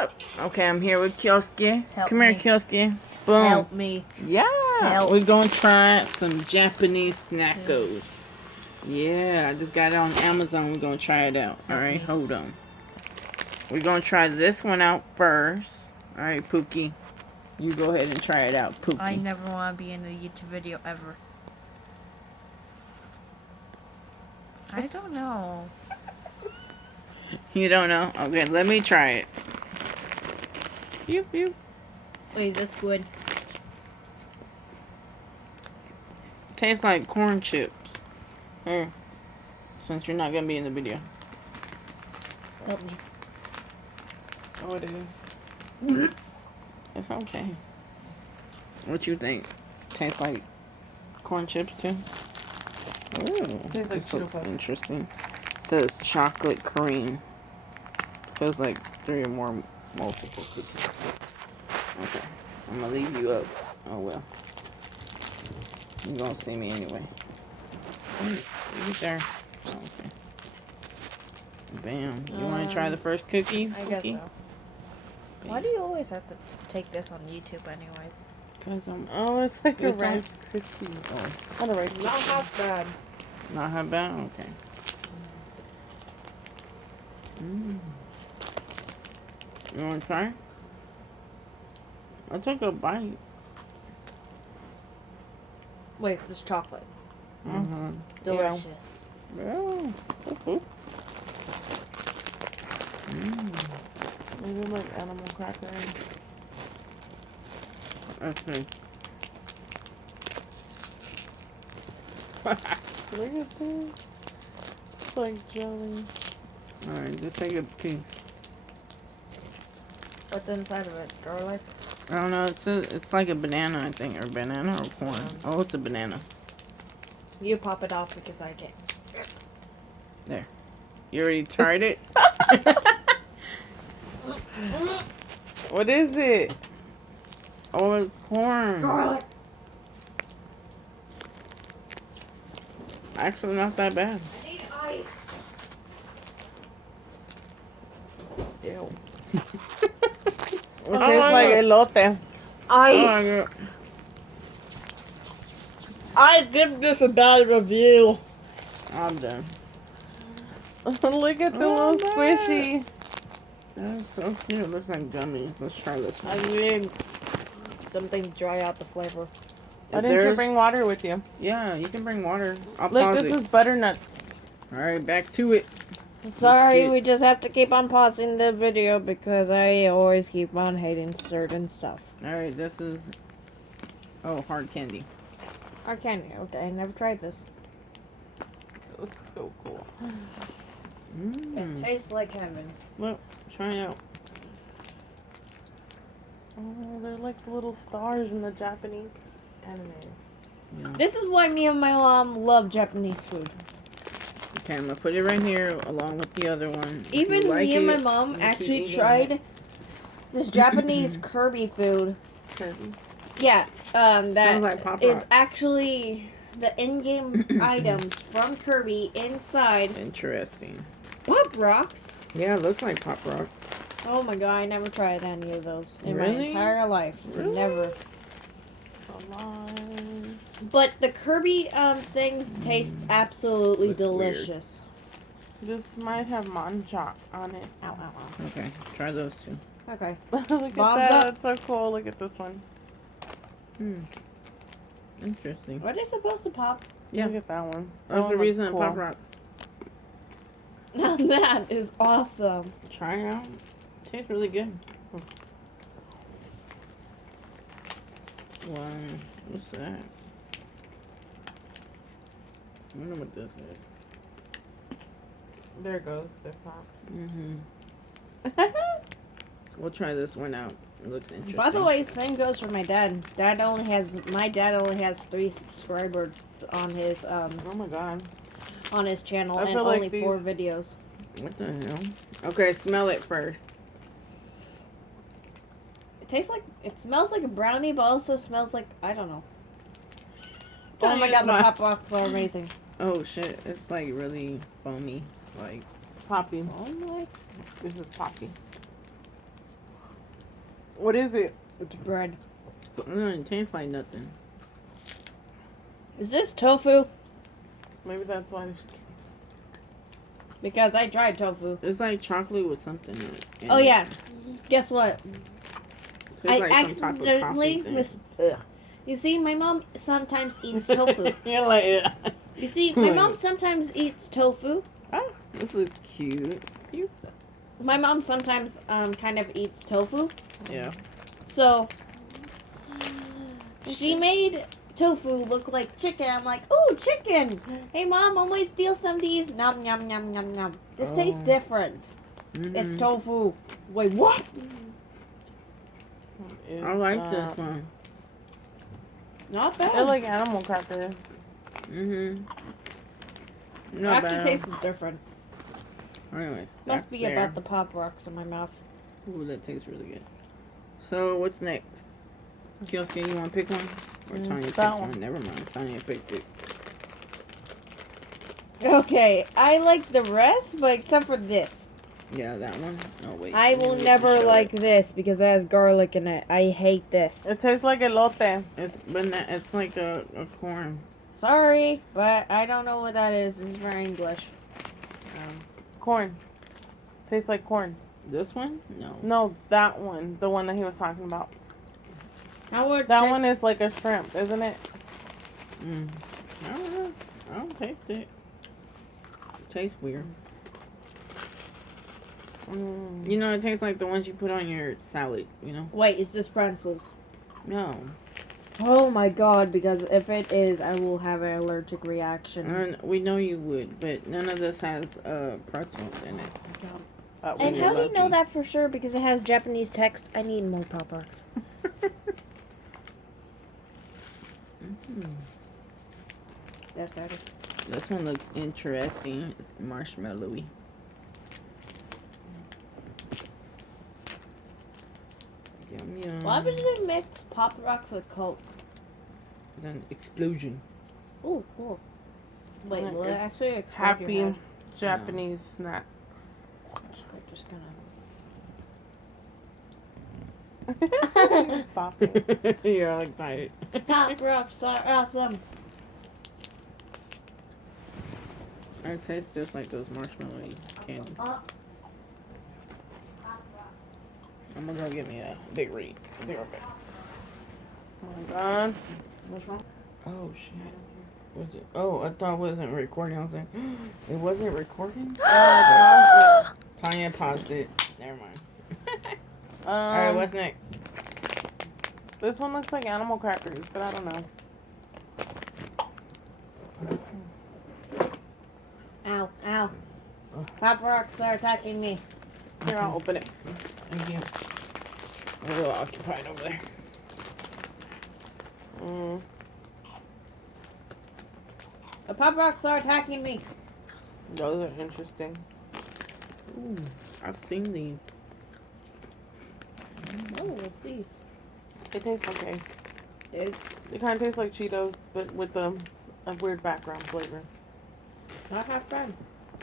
up? Okay, I'm here with Kyosuke. Help Come me. here, Kyosuke. Boom. Help me. Yeah. Help. We're going to try some Japanese snackos. Yeah, I just got it on Amazon. We're going to try it out. Alright, hold on. We're going to try this one out first. Alright, Pookie. You go ahead and try it out, Pookie. I never want to be in a YouTube video ever. I don't know. You don't know? Okay, let me try it. Pew, pew. Wait, is this good? Tastes like corn chips. Here. Since you're not going to be in the video. Help me. Oh, it is. It's okay. What you think? Tastes like corn chips too? Ooh, Tastes like this looks Cheeto Puffs. interesting. It says chocolate cream. Feels like 3 or more multiple cookies. Okay, I'm gonna leave you up. Oh well. You're gonna see me anyway. Right there. Oh, okay. Bam. You wanna try the first cookie? I guess Cookie? so. Why do you always have to take this on YouTube anyways? Cause I'm. Oh, it's like a It's Rice Krispie. Oh, Not a Rice Krispie. Not half bad. not how bad? Okay. You wanna try? I took a bite. Wait, this chocolate. Mm-hmm. Delicious. Yeah. Ooh. Maybe like animal crackers. Okay. Look at this. It's like jelly. Alright, just take a piece. What's inside of it? Garlic? I don't know, it's like a banana, I think, or banana or corn. Oh, it's a banana. You pop it off because I can't. There. You already tried it? What is it? Oh, it's corn. Garlic! Actually, not that bad. I need ice. Ew. It Oh tastes my like God. elote. Oh my Ice! God. I give this a bad review. I'm done. Look at the Oh, little man. squishy. That's so cute. It looks like gummies. Let's try this I one. need something to dry out the flavor. Why If didn't you there's- bring water with you? Yeah, you can bring water. I'll Look, pause this it. is butternuts. Alright, back to it. Sorry, get- we just have to keep on pausing the video because I always keep on hating certain stuff. Alright, this is... Oh, hard candy. Our candy. Okay, I never tried this. It looks so cool. Mmm. tastes like heaven. Well, try it out. Oh, they're like little stars in the Japanese anime. Yeah. This is why me and my mom love Japanese food. Okay, I'm gonna put it right here along with the other one. If Even you like me and my it, mom you keep actually eating tried it. this Japanese Kirby food. Kirby. Yeah, Sounds that like Pop is Rock. actually the in-game items from Kirby inside Interesting. Pop Rocks. Yeah, it looks like Pop Rock. Oh my god, I never tried any of those in my Really? entire life. Really? Never. Alive. But the Kirby things taste absolutely Looks weird. delicious. This might have mancha on it. Ow, ow, Okay, try those two. ow. Okay. Look at Bob's that. up. That's so cool. Look at this one. Hmm. Interesting. Are they supposed to pop? Yeah. Look at that one. That's That the one reason looks Pop cool. Rock. Now that is awesome. Try it out. Tastes really good. One. What's that? I wonder what this is. There goes the pop. Mm-hmm. We'll try this one out. It looks interesting. By the way, same goes for my dad. My dad only has 3 subscribers on his Oh my god. channel I and feel like only these- 4 videos. What the hell? Okay, smell it first. It smells like a brownie, but also smells like, I don't know. Tell Oh my you god, the what. Pop Rocks are amazing. Oh shit, it's like really foamy. Like, Poppy. Oh my. This is Poppy. What is it? It's bread. It tastes like nothing. Is this tofu? Maybe that's why there's kids. Because I tried tofu. It's like chocolate with something in it. Oh yeah. Guess what? Tastes I like some type of accidentally coffee thing. You see, my mom sometimes eats tofu. You're like, yeah. You see, my mom sometimes eats tofu. Oh, this looks cute. My mom sometimes kind of eats tofu. Yeah. So she made tofu look like chicken. I'm like, ooh, chicken. Hey mom, I'm gonna steal some of these. Nom nom nom nom nom. This tastes Oh. different. It's Mhm. tofu. Wait, what? I like this one. Not They're bad. like animal crackers. Mhm. Not bad. Aftertaste is different. Anyways, Must that's be there. about the Pop Rocks in my mouth. Ooh, that tastes really good. So what's next? Kyosuke, you want to pick one? Or Tanya picks that one? one. Never mind. Tanya picked it. Okay, I like the rest, but except for this. Yeah, that one. Oh wait. I you will need to never show like it. this because it has garlic in it. I hate this. It tastes like elote. It's like a corn. Sorry, but I don't know what that is. This is for English. Corn. Tastes like corn. This one? No. No, that one. The one that he was talking about. How would That one is like a shrimp, isn't it? Mm. I don't know. I don't taste it. It tastes weird. Mm. You know, it tastes like the ones you put on your salad. You know? Wait, is this pretzels? No. Oh my god, because if it is, I will have an allergic reaction. And we know you would, but none of this has pretzels in it. And you're how do you know lucky. that for sure? Because it has Japanese text. I need more Pop Rocks. Mm. That's better. This one looks interesting. It's marshmallowy. Yum yum. Why would you mix Pop Rocks with Coke? An explosion. Ooh, cool. Wait, Like will it it's actually explode Happy your head? Japanese snack. I'm just Popping. You're all excited. Pop Rocks are awesome. It tastes just like those marshmallowy candy. I'm gonna go get me a big read. Be right back. Oh my god. What's wrong? Oh shit. Was it? Oh, I thought it wasn't recording. I was like, it wasn't recording? Tanya paused it. Never mind. Alright, what's next? This one looks like animal crackers, but I don't know. Ow, ow. Pop Rocks are attacking me. Here, I'll open it. Thank you. I'm a little occupied over there. Mm. The Pop Rocks are attacking me. Those are interesting. Ooh, I've seen these. Oh, what's these? It tastes okay. It, It kind of tastes like Cheetos, but with a weird background flavor. not half bad.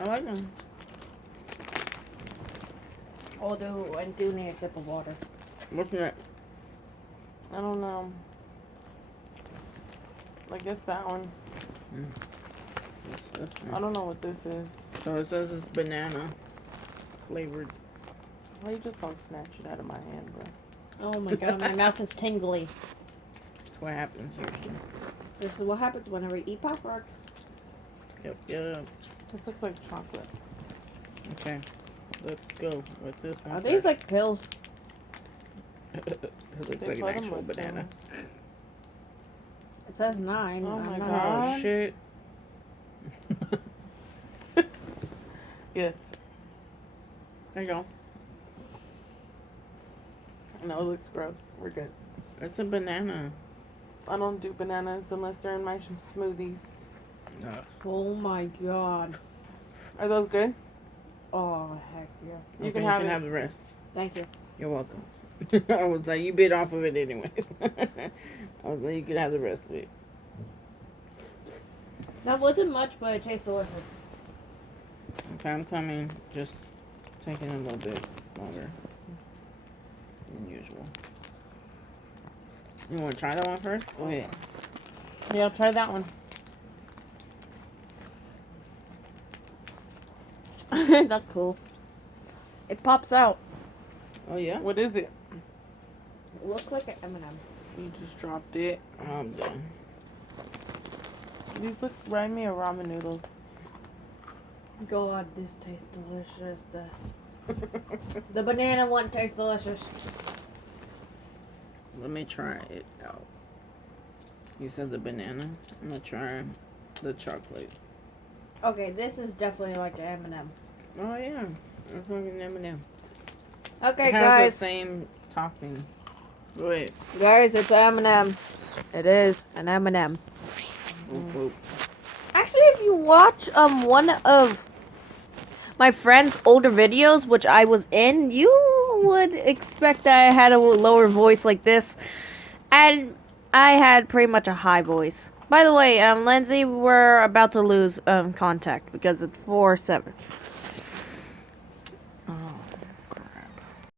I like them. Although I do need a sip of water. What's that? I don't know. I guess that one. What's this I one? don't know what this is. So it says it's banana flavored. Why you just don't snatch it out of my hand, bro? Oh my god, my mouth is tingly. That's what happens here. This is what happens whenever I eat Pop Rocks. Yep, yep. This looks like chocolate. Okay, let's go with this one. Are these like pills? It looks They like an put 'em actual with banana. those. It says 9. Oh I'm my not- God. Oh shit. Yes. There you go. No, it looks gross. We're good. It's a banana. I don't do bananas unless they're in my smoothies. Ugh. Oh my god. Are those good? Oh heck yeah. You Okay, can have it. the rest. Thank you. You're welcome. I was like, you bit off of it anyways. I was like, you can have the rest of it. That wasn't much, but it tastes delicious. Okay, I'm coming. Just taking a little bit longer than usual. usual. You want to try that one first? Go ahead. Yeah, try that one. That's cool. It pops out. Oh yeah. What is it? It looks like an M&M. You just dropped it. I'm done. These look remind me of ramen noodles. God, this tastes delicious. The banana one tastes delicious. Let me try it out. You said the banana. I'm gonna try the chocolate. Okay, this is definitely like an M&M. Oh yeah, it's like an M&M. Okay, It has guys. the same topping. Wait. Guys, it's M&M. It is an M&M. Whoop, whoop. Actually, if you watch one of my friend's older videos, which I was in, you would expect I had a lower voice like this, and I had pretty much a high voice. By the way, Lindsay, we're about to lose contact because it's 4-7.